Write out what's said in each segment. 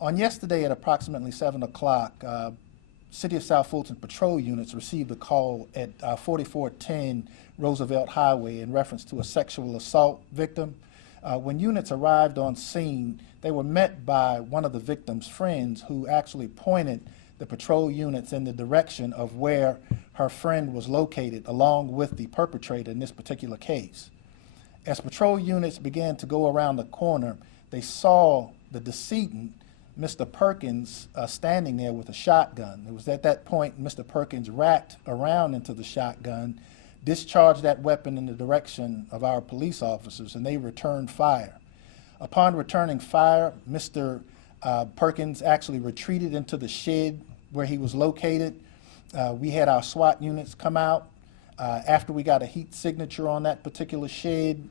On yesterday at approximately 7 o'clock, City of South Fulton patrol units received a call at 4410 Roosevelt Highway in reference to a sexual assault victim. When units arrived on scene, they were met by one of the victim's friends who actually pointed the patrol units in the direction of where her friend was located, along with the perpetrator in this particular case. As patrol units began to go around the corner, they saw the decedent, Mr. Perkins, standing there with a shotgun. It was at that point Mr. Perkins racked around into the shotgun, discharged that weapon in the direction of our police officers, and they returned fire. Upon returning fire, Mr. Perkins actually retreated into the shed where he was located. We had our SWAT units come out. After we got a heat signature on that particular shed,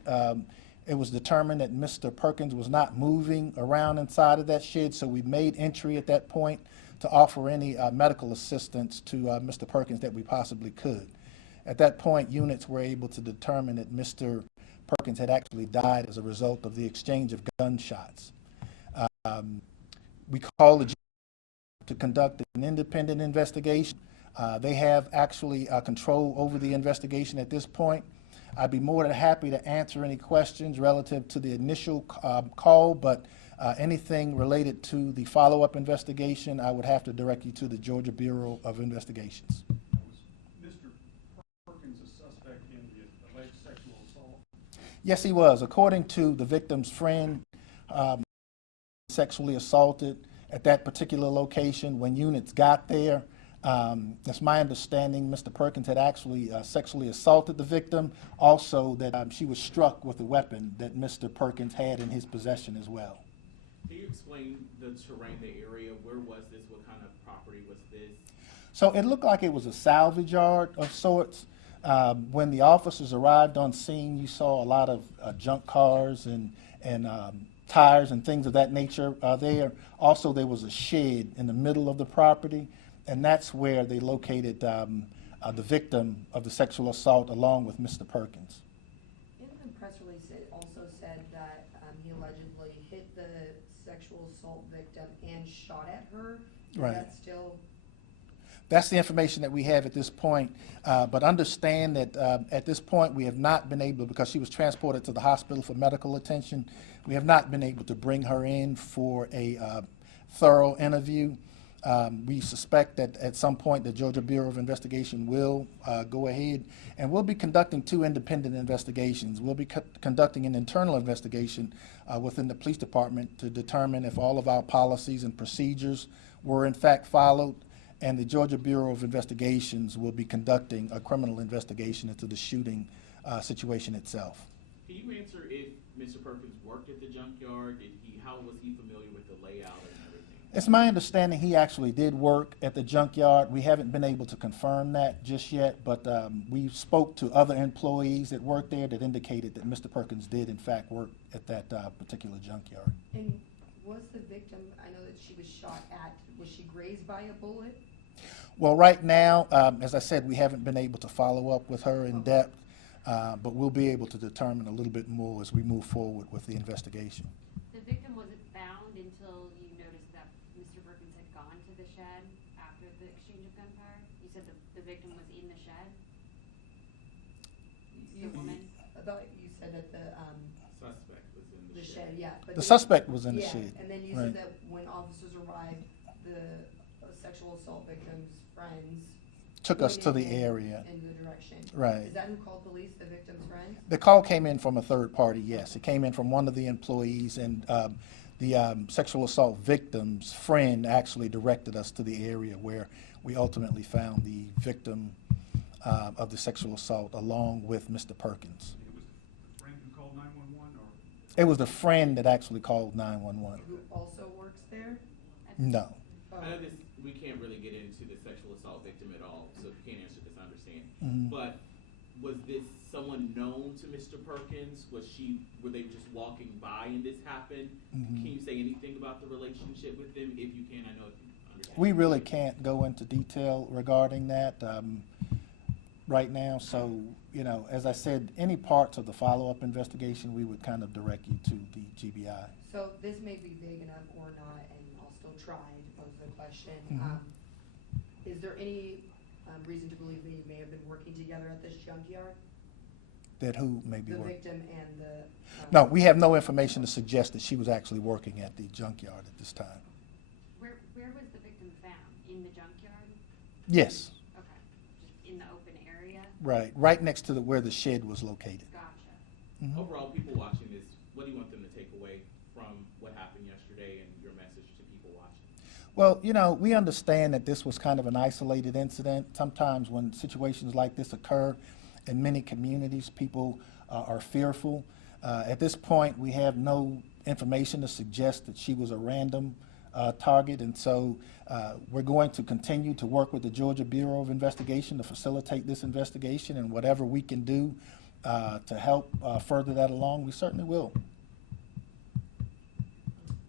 it was determined that Mr. Perkins was not moving around inside of that shed, so we made entry at that point to offer any medical assistance to Mr. Perkins that we possibly could. At that point, units were able to determine that Mr. Perkins had actually died as a result of the exchange of gunshots. We called the to conduct an independent investigation. They have actually control over the investigation at this point. I'd be more than happy to answer any questions relative to the initial call, but anything related to the follow-up investigation, I would have to direct you to the Georgia Bureau of Investigations. Was Mr. Perkins a suspect in the alleged sexual assault? Yes, he was. According to the victim's friend, sexually assaulted at that particular location. When units got there, it's my understanding Mr. Perkins had actually sexually assaulted the victim. Also, that she was struck with a weapon that Mr. Perkins had in his possession as well. Can you explain the terrain, the area? Where was this? What kind of property was this? So it looked like it was a salvage yard of sorts. When the officers arrived on scene, you saw a lot of junk cars and tires and things of that nature there. Also, there was a shed in the middle of the property, and that's where they located the victim of the sexual assault along with Mr. Perkins. In the press release, it also said that he allegedly hit the sexual assault victim and shot at her. Is Right. that still? That's the information that we have at this point, but understand that at this point we have not been able, because she was transported to the hospital for medical attention, we have not been able to bring her in for a thorough interview. We suspect that at some point the Georgia Bureau of Investigation will go ahead, and we'll be conducting two independent investigations. We'll be conducting an internal investigation within the police department to determine if all of our policies and procedures were in fact followed, and the Georgia Bureau of Investigations will be conducting a criminal investigation into the shooting situation itself. Can you answer if Mr. Perkins worked at the junkyard? How was he familiar with the layout and everything? It's my understanding he actually did work at the junkyard. We haven't been able to confirm that just yet, but we spoke to other employees that worked there that indicated that Mr. Perkins did in fact work at that particular junkyard. And was the victim, I know that she was shot at, was she grazed by a bullet? Well, right now, as I said, we haven't been able to follow up with her in depth, but we'll be able to determine a little bit more as we move forward with the investigation. The victim wasn't found until you noticed that Mr. Perkins had gone to the shed after the exchange of gunfire? You said the victim was in the shed? The woman? I thought you said that the Suspect was in the shed, yeah. But The suspect was in the yeah, shed. and then you Right. said that when officers arrived, the sexual assault victim's friends Took us to the pointed area. in the direction. Right. Is that who called police, the victim's friend? The call came in from a third party, yes. It came in from one of the employees, and the sexual assault victim's friend actually directed us to the area where we ultimately found the victim of the sexual assault along with Mr. Perkins. It was the friend who called 911, or? It was the friend that actually called 911. Who also works there? No. Oh. I know we can't really get into the sexual assault victim at all, so if you can't answer this, I understand. Mhm. But was this someone known to Mr. Perkins? Were they just walking by and this happened? Mhm. Can you say anything about the relationship with them? If you can, I know if you understand. We really can't go into detail regarding that right now. So, as I said, any parts of the follow-up investigation, we would kind of direct you to the GBI. So this may be vague enough or not, and I'll still try to pose the question. Mhm. Is there any reason to believe they may have been working together at this junkyard? That who may be The working? victim and the. No, we have no information to suggest that she was actually working at the junkyard at this time. Where was the victim found? In the junkyard? Yes, Okay, just in the open area? right next to where the shed was located. Gotcha. Mhm. Overall, people watching this, what do you want them to take away from what happened yesterday and your message to people watching? Well, we understand that this was kind of an isolated incident. Sometimes when situations like this occur in many communities, people are fearful. At this point, we have no information to suggest that she was a random target, and so we're going to continue to work with the Georgia Bureau of Investigation to facilitate this investigation, and whatever we can do to help further that along, we certainly will.